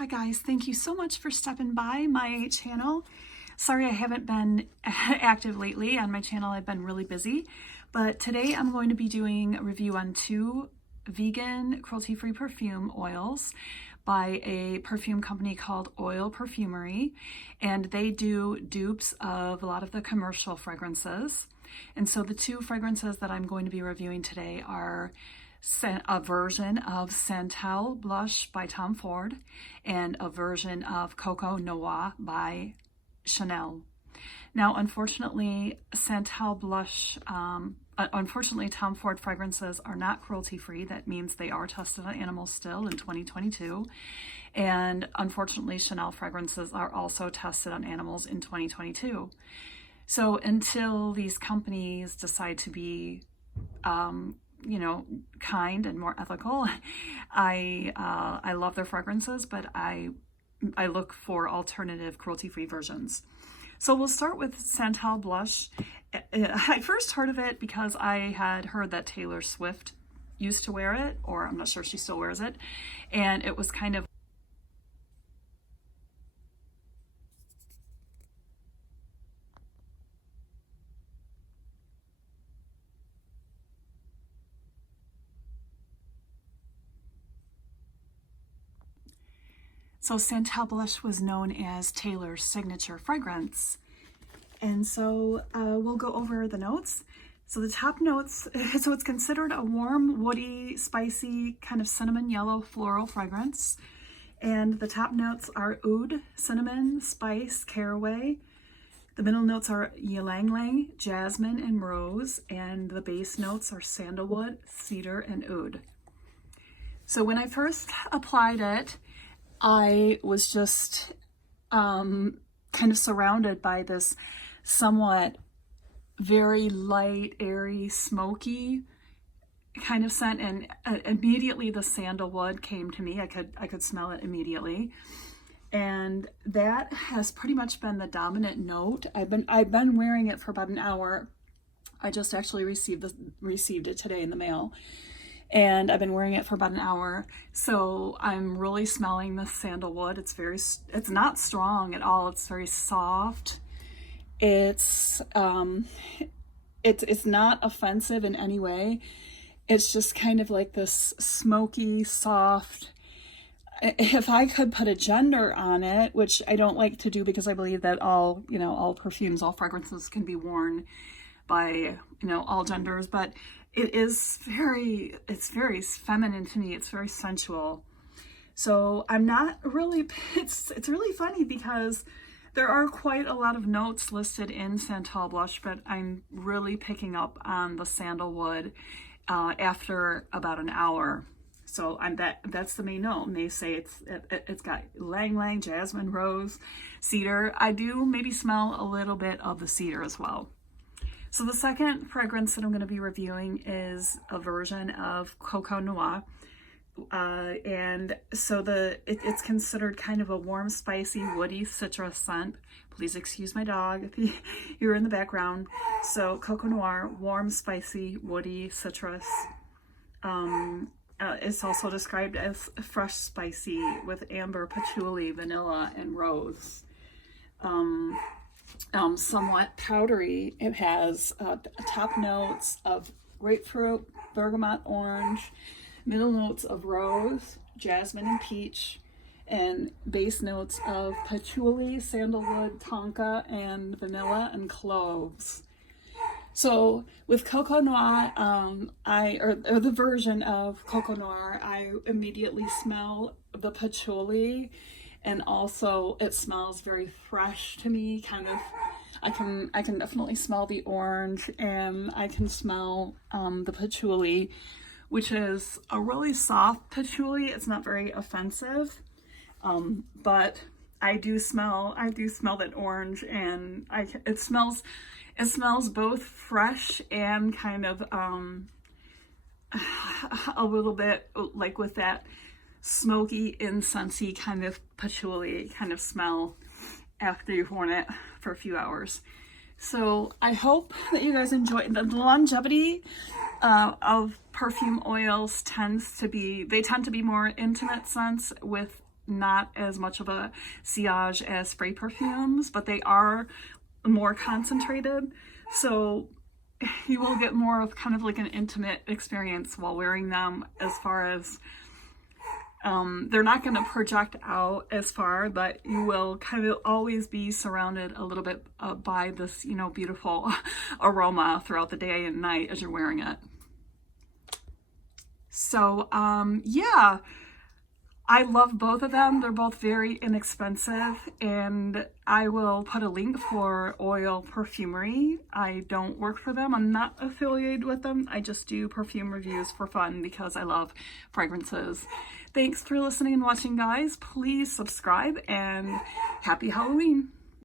Hi guys, thank you so much for stopping by my channel. Sorry I haven't been active lately on my channel. I've been really busy, but today I'm going to be doing a review on two vegan cruelty-free perfume oils by a perfume company called Oil Perfumery, and they do dupes of a lot of the commercial fragrances. And so the two fragrances that I'm going to be reviewing today are a version of Santal Blush by Tom Ford and a version of Coco Noir by Chanel. Now, unfortunately, Santal Blush, unfortunately, Tom Ford fragrances are not cruelty-free. That means they are tested on animals still in 2022. And unfortunately, Chanel fragrances are also tested on animals in 2022. So until these companies decide to be kind and more ethical, I love their fragrances, but I look for alternative cruelty-free versions. So we'll start with Santal Blush. I first heard of it because I had heard that Taylor Swift used to wear it, or I'm not sure if she still wears it, and it was kind of So Santal Blush was known as Taylor's signature fragrance. And so we'll go over the notes. So the top notes, so it's considered a warm, woody, spicy, kind of cinnamon yellow floral fragrance. And the top notes are oud, cinnamon, spice, caraway. The middle notes are ylang-ylang, jasmine, and rose. And the base notes are sandalwood, cedar, and oud. So when I first applied it, I was just kind of surrounded by this somewhat very light, airy, smoky kind of scent, and immediately the sandalwood came to me. I could smell it immediately, and that has pretty much been the dominant note. I've been wearing it for about an hour. I just actually received it today in the mail. And I've been wearing it for about an hour. So I'm really smelling the sandalwood. It's not strong at all. It's very soft. It's not offensive in any way. It's just kind of like this smoky, soft. If I could put a gender on it, which I don't like to do because I believe that all perfumes, all fragrances can be worn by, all genders, but it's very feminine to me. It's very sensual. So I'm not really, it's really funny because there are quite a lot of notes listed in Santal Blush, but I'm really picking up on the sandalwood after about an hour. So that's the main note. And they say it's got ylang-ylang, jasmine, rose, cedar. I do maybe smell a little bit of the cedar as well. So the second fragrance that I'm going to be reviewing is a version of Coco Noir. And so it's considered kind of a warm, spicy, woody citrus scent. Please excuse my dog if you're in the background. So Coco Noir, warm, spicy, woody, citrus. It's also described as fresh, spicy with amber, patchouli, vanilla, and rose. Somewhat powdery. It has top notes of grapefruit, bergamot, orange, middle notes of rose, jasmine, and peach, and base notes of patchouli, sandalwood, tonka, and vanilla and cloves. So with Coco Noir, or the version of Coco Noir, I immediately smell the patchouli. And also it smells very fresh to me, kind of. I can definitely smell the orange, and I can smell the patchouli, which is a really soft patchouli. It's not very offensive, but I do smell that orange, and it smells both fresh and kind of a little bit like with that smoky, incensey kind of patchouli kind of smell after you've worn it for a few hours. So I hope that you guys enjoy the longevity of perfume oils. Tend to be more intimate scents with not as much of a sillage as spray perfumes, but they are more concentrated. So you will get more of kind of like an intimate experience while wearing them, as far as they're not going to project out as far, but you will kind of always be surrounded a little bit by this, you know, beautiful aroma throughout the day and night as you're wearing it. So yeah, I love both of them. They're both very inexpensive, and I will put a link for Oil Perfumery. I don't work for them. I'm not affiliated with them. I just do perfume reviews for fun because I love fragrances. Thanks for listening and watching, guys. Please subscribe, and happy Halloween.